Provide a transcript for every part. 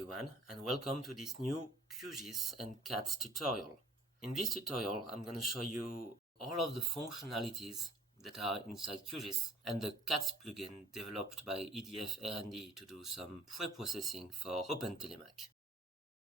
everyone, and welcome to this new QGIS and CATS tutorial. In this tutorial, I'm going to show you all of the functionalities that are inside QGIS and the CATS plugin developed by EDF R&D to do some pre-processing for OpenTelemac.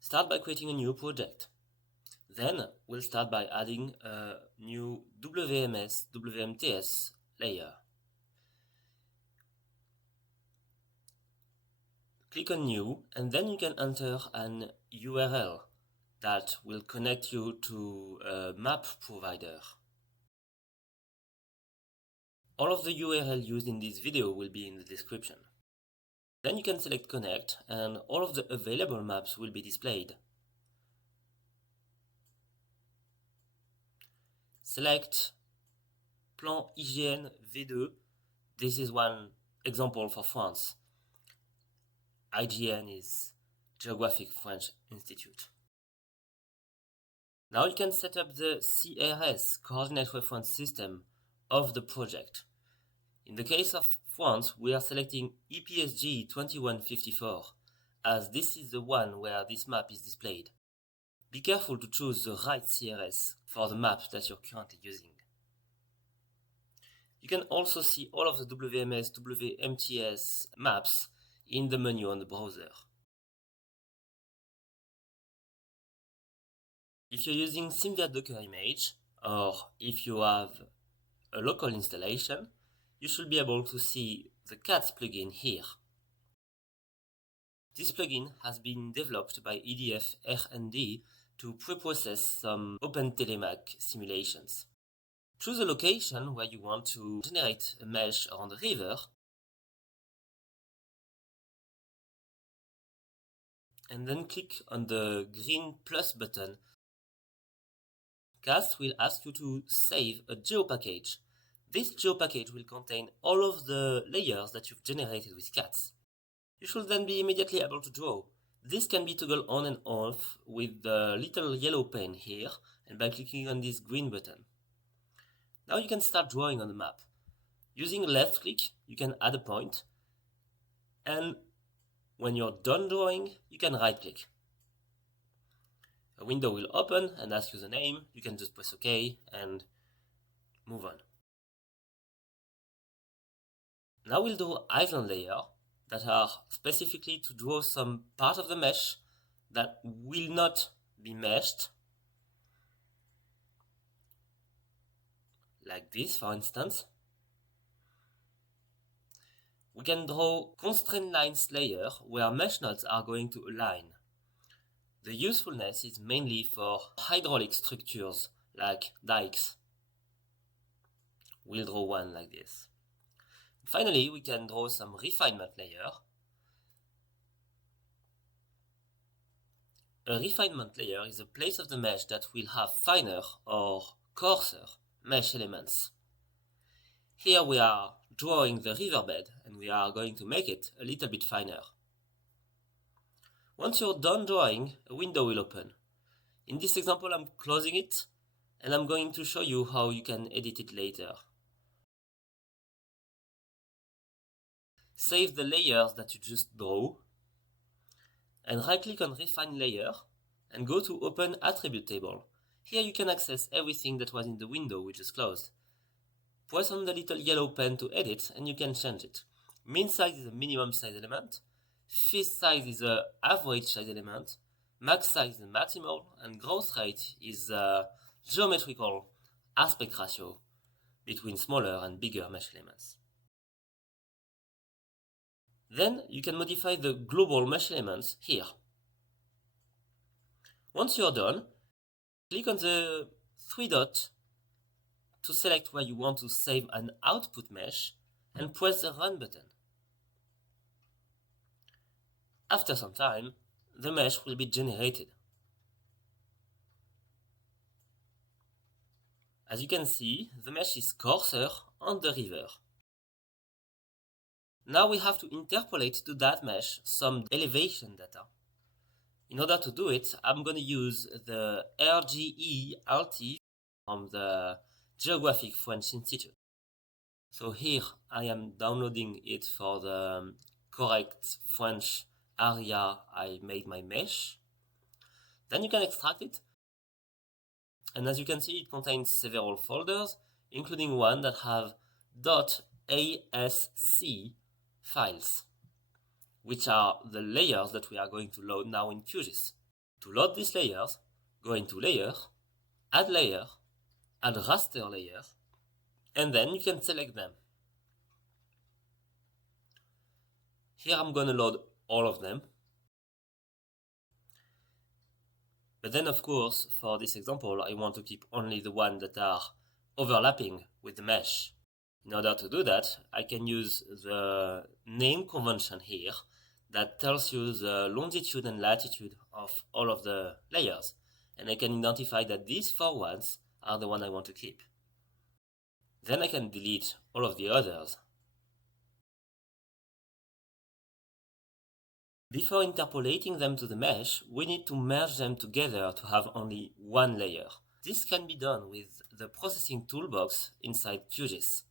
Start by creating a new project. Then we'll start by adding a new WMS/WMTS layer. Click on New, and then you can enter an URL that will connect you to a map provider. All of the URL used in this video will be in the description. Then you can select Connect, and all of the available maps will be displayed. Select Plan IGN V2. This is one example for France. IGN is Geographic French Institute. Now you can set up the CRS, Coordinate Reference System, of the project. In the case of France, we are selecting EPSG 2154, as this is the one where this map is displayed. Be careful to choose the right CRS for the map that you're currently using. You can also see all of the WMS, WMTS maps in the menu on the browser. If you're using Symvia Docker image, or if you have a local installation, you should be able to see the CATS plugin here. This plugin has been developed by EDF R&D to pre-process some OpenTelemac simulations. Choose a location where you want to generate a mesh around a river, and then click on the green plus button. CATS will ask you to save a GeoPackage. This GeoPackage will contain all of the layers that you've generated with CATS. You should then be immediately able to draw. This can be toggled on and off with the little yellow pen here and by clicking on this green button. Now you can start drawing on the map. Using left click, you can add a point, and when you're done drawing, you can right-click. A window will open and ask you the name. You can just press OK and move on. Now we'll draw island layers that are specifically to draw some part of the mesh that will not be meshed. Like this, for instance. We can draw constraint lines layer where mesh nodes are going to align. The usefulness is mainly for hydraulic structures like dikes. We'll draw one like this. Finally, we can draw some refinement layer. A refinement layer is a place of the mesh that will have finer or coarser mesh elements. Here we are drawing the riverbed, and we are going to make it a little bit finer. Once you're done drawing, a window will open. In this example, I'm closing it, and I'm going to show you how you can edit it later. Save the layers that you just drew, and right-click on Refine Layer, and go to Open Attribute Table. Here you can access everything that was in the window we just closed. Press on the little yellow pen to edit, and you can change it. Min size is a minimum size element, fill size is an average size element, max size is a maximal, and growth rate is a geometrical aspect ratio between smaller and bigger mesh elements. Then you can modify the global mesh elements here. Once you're done, click on the three dots to select where you want to save an output mesh and press the Run button. After some time, the mesh will be generated. As you can see, the mesh is coarser on the river. Now we have to interpolate to that mesh some elevation data. In order to do it, I'm going to use the RGE-RT from the Geographic French Institute. So here I am downloading it for the correct French area I made my mesh. Then you can extract it. And as you can see, it contains several folders, including one that have .asc files, which are the layers that we are going to load now in QGIS. To load these layers, go into Layer, Add Raster Layer, and then you can select them. Here I'm going to load all of them. But then, of course, for this example, I want to keep only the ones that are overlapping with the mesh. In order to do that, I can use the name convention here that tells you the longitude and latitude of all of the layers. And I can identify that these 4 ones are the one I want to keep. Then I can delete all of the others. Before interpolating them to the mesh, we need to merge them together to have only one layer. This can be done with the processing toolbox inside QGIS.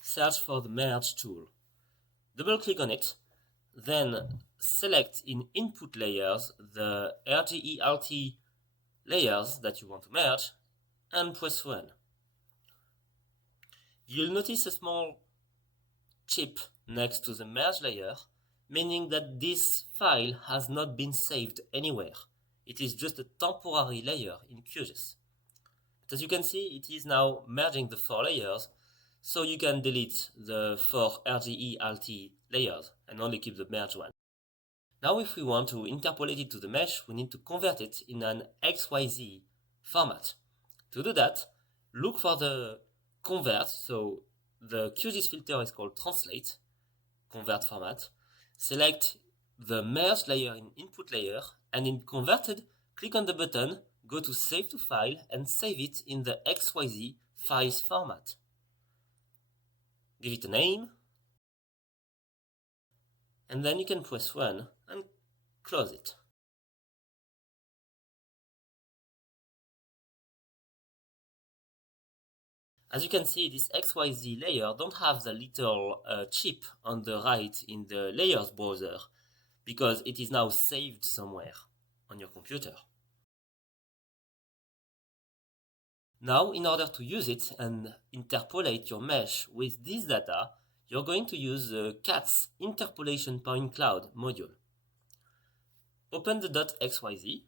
Search for the Merge tool. Double-click on it, then select in Input Layers the RGERT layers that you want to merge, and press Run. You'll notice a small chip next to the merge layer, meaning that this file has not been saved anywhere. It is just a temporary layer in QGIS. But as you can see, it is now merging the 4 layers, so you can delete the 4 RGERT layers and only keep the merged one. Now if we want to interpolate it to the mesh, we need to convert it in an XYZ format. To do that, look for the convert, so the QGIS filter is called Translate, Convert Format. Select the merged layer in Input Layer, and in Converted, click on the button, go to Save to File, and save it in the XYZ files format. Give it a name, and then you can press Run and close it. As you can see, this XYZ layer don't have the little chip on the right in the layers browser because it is now saved somewhere on your computer. Now, in order to use it and interpolate your mesh with this data, you're going to use the CATS Interpolation Point Cloud module. Open the .xyz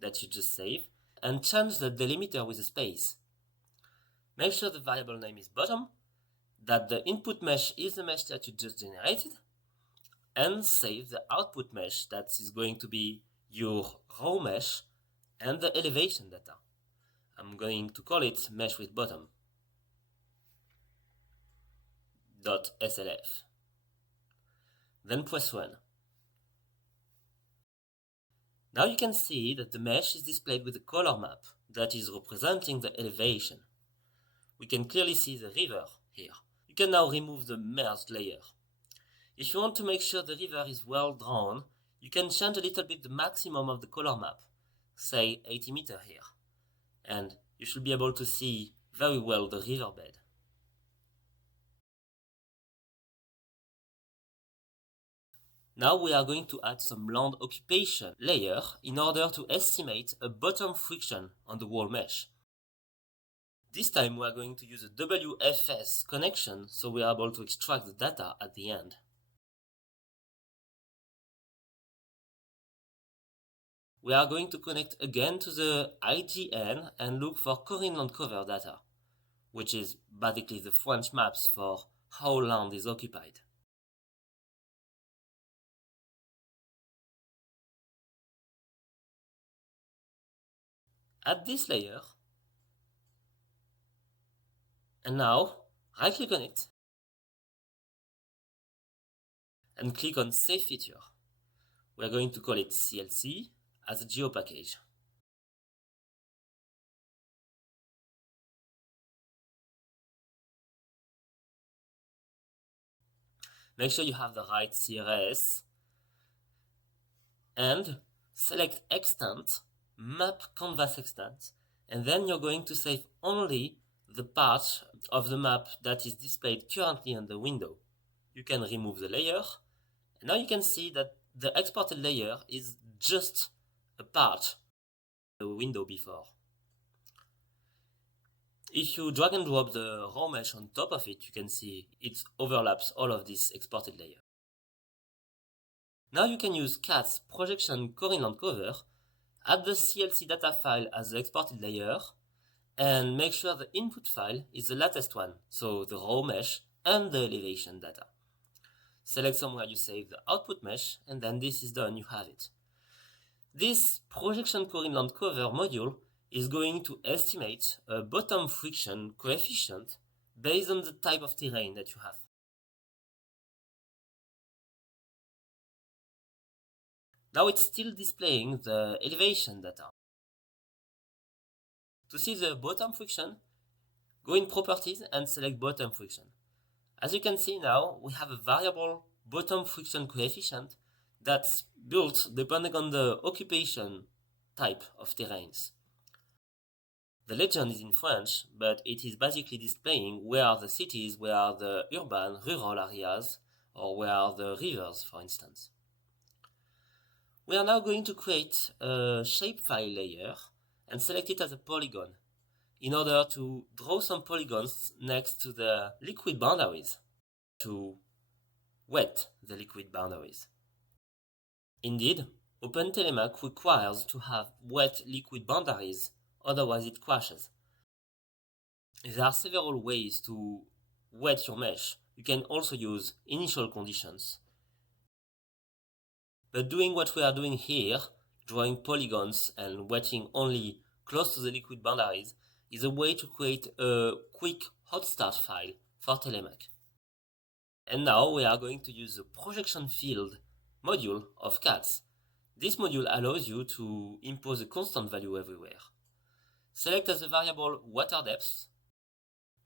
that you just saved and change the delimiter with a space. Make sure the variable name is bottom, that the input mesh is the mesh that you just generated, and save the output mesh that is going to be your raw mesh and the elevation data. I'm going to call it mesh with bottom. .slf. Then press Run. Now you can see that the mesh is displayed with a color map that is representing the elevation. We can clearly see the river here. You can now remove the merged layer. If you want to make sure the river is well drawn, you can change a little bit the maximum of the color map, say 80 meters here, and you should be able to see very well the riverbed. Now we are going to add some land occupation layer in order to estimate a bottom friction on the wall mesh. This time we are going to use a WFS connection so we are able to extract the data at the end. We are going to connect again to the IGN and look for CORINE Land cover data, which is basically the French maps for how land is occupied. Add this layer, and now right-click on it and click on Save Feature. We are going to call it CLC as a geopackage. Make sure you have the right CRS and select Extent, Map Canvas Extent, and then you're going to save only the part of the map that is displayed currently on the window. you can remove the layer. And now you can see that the exported layer is just a part of the window before. If you drag and drop the raw mesh on top of it, you can see it overlaps all of this exported layer. Now you can use CAT's projection CORINE Land cover, add the CLC data file as the exported layer, and make sure the input file is the latest one, so the raw mesh and the elevation data. Select somewhere you save the output mesh, and then this is done, you have it. This projection CORINE Land cover module is going to estimate a bottom friction coefficient based on the type of terrain that you have. Now it's still displaying the elevation data. To see the bottom friction, go in Properties and select Bottom Friction. As you can see now, we have a variable bottom friction coefficient that's built depending on the occupation type of terrains. The legend is in French, but it is basically displaying where are the cities, where are the urban, rural areas, or where are the rivers, for instance. We are now going to create a shapefile layer and select it as a polygon in order to draw some polygons next to the liquid boundaries to wet the liquid boundaries. Indeed, OpenTelemac requires to have wet liquid boundaries, otherwise it crashes. There are several ways to wet your mesh. You can also use initial conditions. But doing what we are doing here, drawing polygons and wetting only close to the liquid boundaries, is a way to create a quick hotstart file for Telemac. And now we are going to use the projection field module of CATS. This module allows you to impose a constant value everywhere. Select as a variable water depth.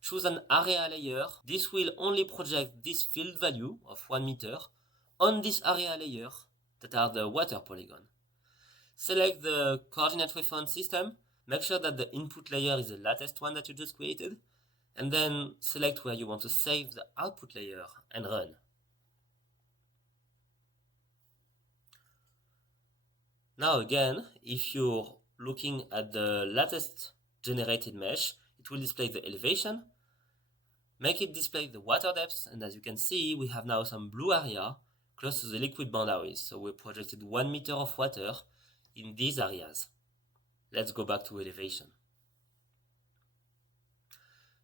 Choose an area layer. This will only project this field value of 1 meter on this area layer that are the water polygon. Select the coordinate reference system. Make sure that the input layer is the latest one that you just created. And then select where you want to save the output layer and run. Now again, if you're looking at the latest generated mesh, it will display the elevation. Make it display the water depth, and as you can see, we have now some blue area close to the liquid boundaries. So we projected 1 meter of water in these areas. Let's go back to elevation.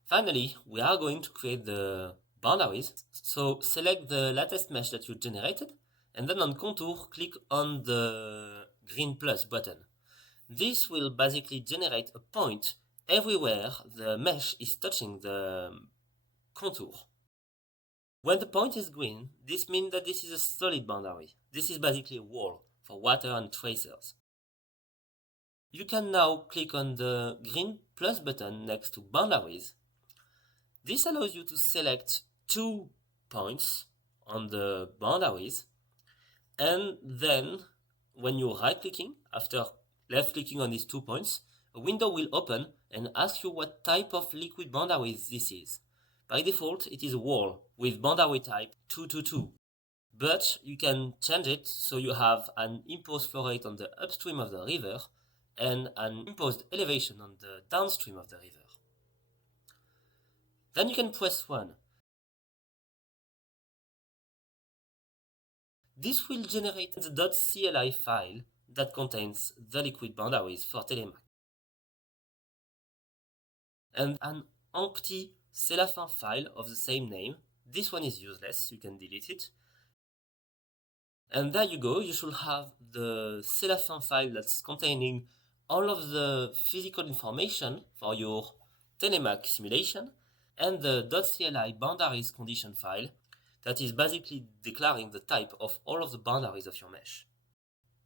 Finally, we are going to create the boundaries. So select the latest mesh that you generated, and then on contour, click on the green plus button. This will basically generate a point everywhere the mesh is touching the contour. When the point is green, this means that this is a solid boundary. This is basically a wall for water and tracers. You can now click on the green plus button next to boundaries. This allows you to select 2 points on the boundaries, and then when you're right-clicking, after left-clicking on these 2 points, a window will open and ask you what type of liquid boundaries this is. By default, it is a wall with boundary type 222, but you can change it so you have an imposed flow rate on the upstream of the river and an imposed elevation on the downstream of the river. Then you can press Run. This will generate the .cli file that contains the liquid boundaries for Telemac. And an empty cellophane file of the same name. This one is useless, you can delete it. And there you go, you should have the cellophane file that's containing all of the physical information for your Telemac simulation, and the .cli boundaries condition file that is basically declaring the type of all of the boundaries of your mesh.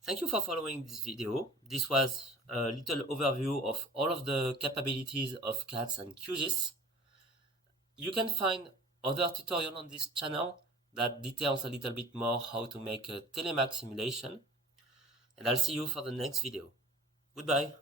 Thank you for following this video. This was a little overview of all of the capabilities of CATS and QGIS. You can find other tutorials on this channel that details a little bit more how to make a Telemac simulation. And I'll see you for the next video. Goodbye.